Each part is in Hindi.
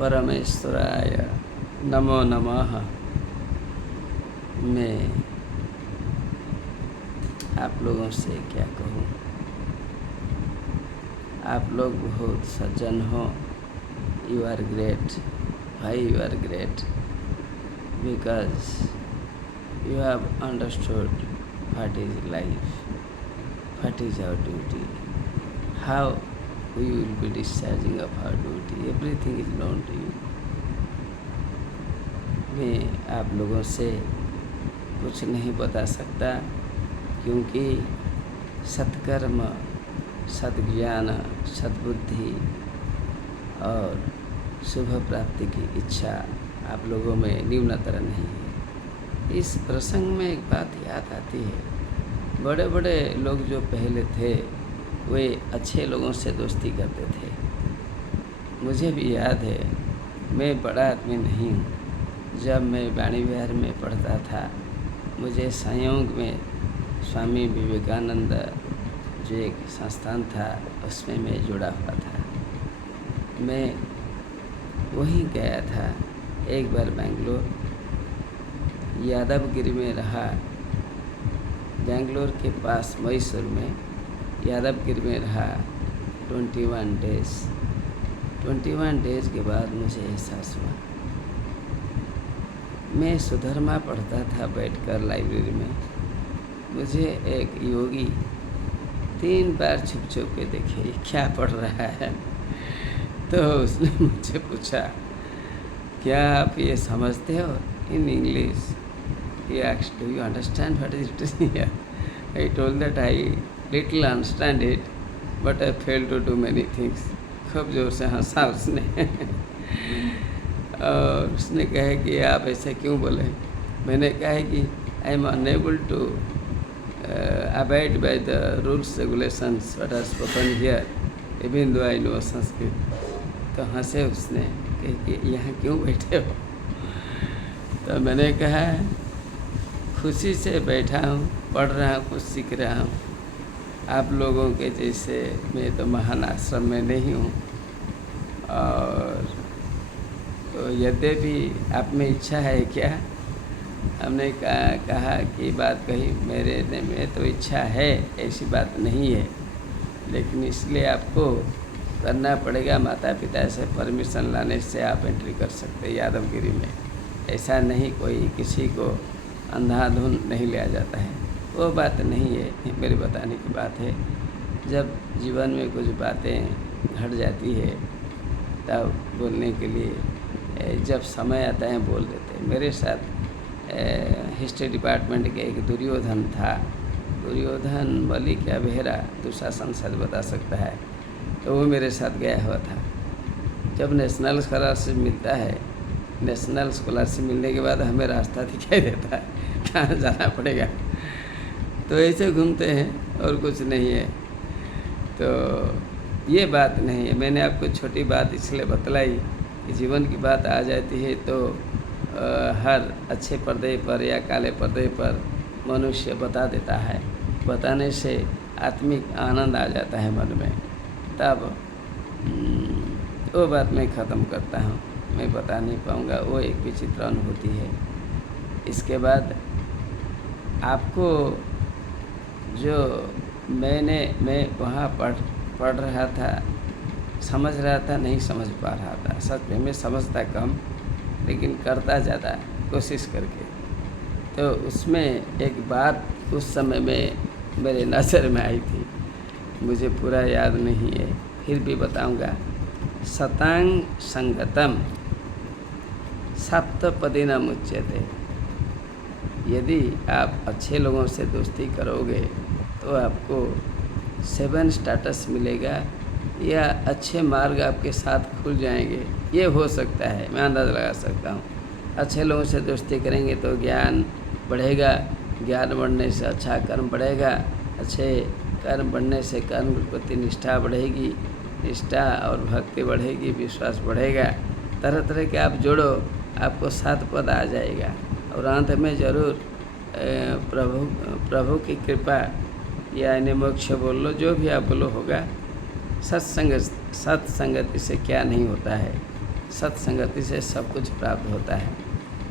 परमेश्वराय नमो नमः। मैं आप लोगों से क्या कहूँ, आप लोग बहुत सज्जन हो। You are great. Why you are great? Because you have understood what is life, what is our duty, how we will be discharging of our duty. Everything is known to you. मैं आप लोगों से कुछ नहीं बता सकता, क्योंकि सत्कर्म, सद्ज्ञान, सद्बुद्धि और शुभ प्राप्ति की इच्छा आप लोगों में न्यूनतर नहीं है। इस प्रसंग में एक बात याद आती है। बड़े बड़े लोग जो पहले थे वे अच्छे लोगों से दोस्ती करते थे। मुझे भी याद है, मैं बड़ा आदमी नहीं हूँ। जब मैं वाणी विहार में पढ़ता था, मुझे संयोग में स्वामी विवेकानंद जो एक संस्थान था उसमें मैं जुड़ा हुआ था। मैं वहीं गया था एक बार बेंगलोर, यादवगिरी में रहा। बेंगलोर के पास मैसूर में यादवगिरी में रहा 21 डेज़। 21 डेज़ के बाद मुझे एहसास हुआ। मैं सुधर्मा पढ़ता था बैठकर लाइब्रेरी में। मुझे एक योगी 3 बार छुप छुप के देखे, ये क्या पढ़ रहा है। तो उसने मुझसे पूछा, क्या आप ये समझते हो in English? He asked, do you understand what is written here? I told that I little understand it, but I fail to do many things. खूब जोर से हंसा उसने। और उसने कहा कि आप ऐसे क्यों बोले? मैंने कहा कि I am unable to abide by the rules regulations what are spoken here, even though I know Sanskrit. तो हंसे उसने कि यहाँ क्यों बैठे हो? तो मैंने कहा खुशी से बैठा हूँ, पढ़ रहा हूँ, कुछ सीख रहा हूँ। आप लोगों के जैसे मैं तो महान आश्रम में नहीं हूँ। और तो यद्यपि आप में इच्छा है क्या? हमने कहा कि बात कही, मेरे में तो इच्छा है, ऐसी बात नहीं है, लेकिन इसलिए आपको करना पड़ेगा। माता पिता से परमिशन लाने से आप एंट्री कर सकते हैं यादवगिरी में। ऐसा नहीं कोई किसी को अंधाधुन नहीं लिया जाता है, वो बात नहीं है। मेरे बताने की बात है, जब जीवन में कुछ बातें घट जाती है तब बोलने के लिए जब समय आता है बोल देते हैं। मेरे साथ हिस्ट्री डिपार्टमेंट के एक दुर्योधन था, दुर्योधन बलि क्या बेहरा, दुशासन शायद बता सकता है। तो वो मेरे साथ गया हुआ था। जब नेशनल स्कॉलरशिप मिलता है, नेशनल स्कॉलरशिप मिलने के बाद हमें रास्ता दिखाई देता है कहाँ जाना पड़ेगा। तो ऐसे घूमते हैं और कुछ नहीं है। तो ये बात नहीं है। मैंने आपको छोटी बात इसलिए बतलाई कि जीवन की बात आ जाती है तो हर अच्छे पर्दे पर या काले पर्दे पर मनुष्य बता देता है। बताने से आत्मिक आनंद आ जाता है मन में। तब वो बात मैं ख़त्म करता हूँ, मैं बता नहीं पाऊँगा। वो एक विचित्र अनुभूति है। इसके बाद आपको जो मैं वहाँ पढ़ रहा था, समझ रहा था, नहीं समझ पा रहा था। सच में मैं समझता कम, लेकिन करता ज़्यादा कोशिश करके। तो उसमें एक बात उस समय में मेरे नज़र में आई थी, मुझे पूरा याद नहीं है, फिर भी बताऊँगा। सतांग संगतम सप्तपदिनम उच्यते। यदि आप अच्छे लोगों से दोस्ती करोगे तो आपको 7 स्टेटस मिलेगा या अच्छे मार्ग आपके साथ खुल जाएंगे। ये हो सकता है, मैं अंदाज़ा लगा सकता हूँ। अच्छे लोगों से दोस्ती करेंगे तो ज्ञान बढ़ेगा, ज्ञान बढ़ने से अच्छा कर्म बढ़ेगा, अच्छे कर्म बढ़ने से कर्म के प्रति निष्ठा बढ़ेगी, निष्ठा और भक्ति बढ़ेगी, विश्वास बढ़ेगा। तरह तरह के आप जोड़ो, आपको 7 पद आ जाएगा। और अंत में ज़रूर प्रभु की कृपा या इन्हें मोक्ष बोल लो, जो भी आप बोलो होगा। सत्संगति से क्या नहीं होता है। सत्संगति से सब कुछ प्राप्त होता है।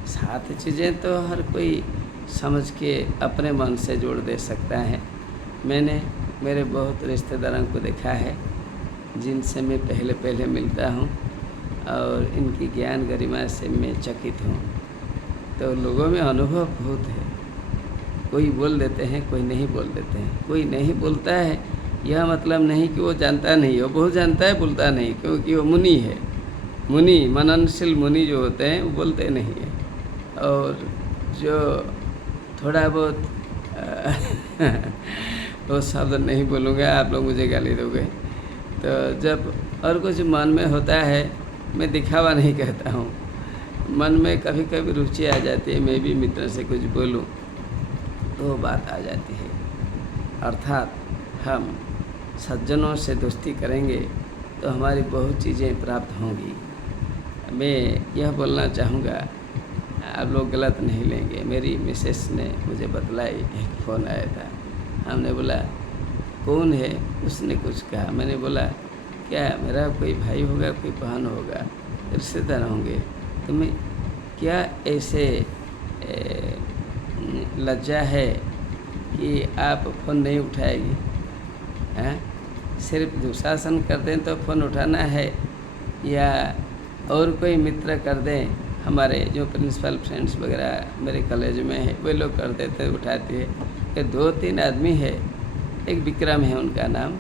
7 चीज़ें तो हर कोई समझ के अपने मन से जोड़ दे सकता है। मैंने मेरे बहुत रिश्तेदारों को देखा है जिनसे मैं पहले पहले मिलता हूँ और इनकी ज्ञान गरिमा से मैं चकित हूँ। तो लोगों में अनुभव बहुत है, कोई बोल देते हैं, कोई नहीं बोल देते हैं। कोई नहीं बोलता है यह मतलब नहीं कि वो जानता नहीं है, वो बहुत जानता है, बोलता नहीं, क्योंकि वो मुनि है। मुनि, मननशील मुनि जो होते हैं वो बोलते नहीं है। और जो थोड़ा बहुत वो शब्द नहीं बोलूँगा, आप लोग मुझे गाली दोगे। तो जब और कुछ मन में होता है, मैं दिखावा नहीं कहता हूँ, मन में कभी कभी रुचि आ जाती है, मैं भी मित्र से कुछ बोलूँ तो बात आ जाती है। अर्थात हम सज्जनों से दोस्ती करेंगे तो हमारी बहुत चीज़ें प्राप्त होंगी। मैं यह बोलना चाहूँगा, आप लोग गलत नहीं लेंगे। मेरी मिसेस ने मुझे बतलाई, एक फ़ोन आया था, हमने बोला कौन है, उसने कुछ कहा, मैंने बोला क्या मेरा कोई भाई होगा, कोई बहन होगा, रिश्तेदार होंगे, तो मैं क्या ऐसे लज्जा है कि आप फ़ोन नहीं उठाएगी? हैं, सिर्फ दुशासन कर दें तो फ़ोन उठाना है, या और कोई मित्र कर दें, हमारे जो प्रिंसिपल फ्रेंड्स वगैरह मेरे कॉलेज में है वे लोग कर देते उठाती है। कि 2-3 आदमी है, एक विक्रम है उनका नाम,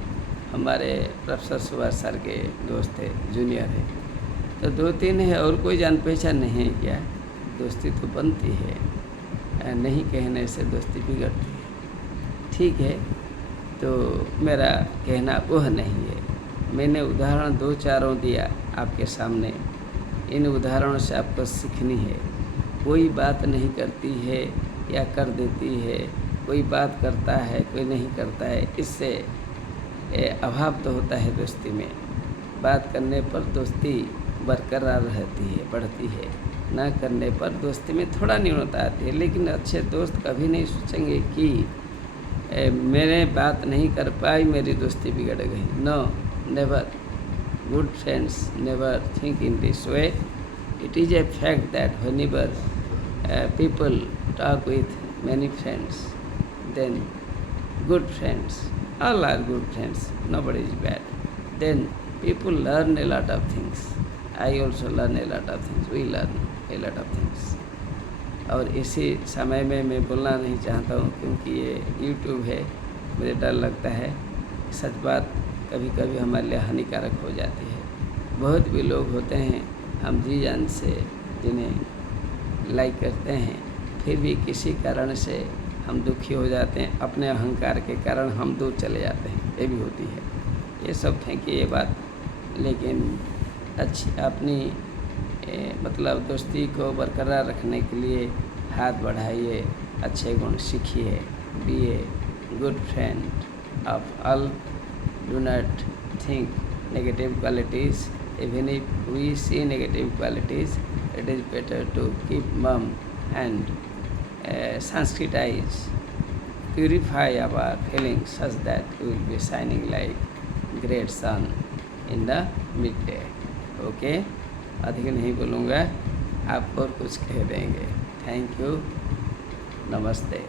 हमारे प्रोफेसर सुभाष सर के दोस्त है, जूनियर है। तो 2-3 है, और कोई जान पहचान नहीं है क्या? दोस्ती तो बनती है, नहीं कहने से दोस्ती बिगड़ती है। ठीक है, तो मेरा कहना वह नहीं है। मैंने उदाहरण 2-4 दिया आपके सामने, इन उदाहरणों से आपको सीखनी है। कोई बात नहीं करती है या कर देती है, कोई बात करता है, कोई नहीं करता है, इससे अभाव तो होता है दोस्ती में। बात करने पर दोस्ती बरकरार रहती है, बढ़ती है, ना करने पर दोस्ती में थोड़ा न्यूनता आती है। लेकिन अच्छे दोस्त कभी नहीं सोचेंगे कि मैंने बात नहीं कर पाई, मेरी दोस्ती बिगड़ गई। No, never. Good friends never think in this way. It is a fact that whenever people talk with many friends, then good friends, all are good friends, nobody is bad. Then people learn a lot of things. I also learn a lot of things. We learn a lot of things. और इसी समय में मैं बोलना नहीं चाहता हूँ, क्योंकि ये YouTube है, मुझे डर लगता है। सच बात कभी कभी हमारे लिए हानिकारक हो जाती है। बहुत भी लोग होते हैं हम जी जान से जिन्हें लाइक करते हैं, फिर भी किसी कारण से हम दुखी हो जाते हैं, अपने अहंकार के कारण हम दूर चले जाते हैं, ये भी होती है। ये सब फेंकिए ये बात, लेकिन अच्छी अपनी मतलब दोस्ती को बरकरार रखने के लिए हाथ बढ़ाइए, अच्छे गुण सीखिए, be a good friend of all. Do not think negative qualities. Even if we see negative qualities, it is better to keep mum and sensitize, purify our feelings such that we will be shining like great sun in the midday. Okay? अधिक नहीं बोलूँगा, आप और कुछ कह देंगे। थैंक यू, नमस्ते।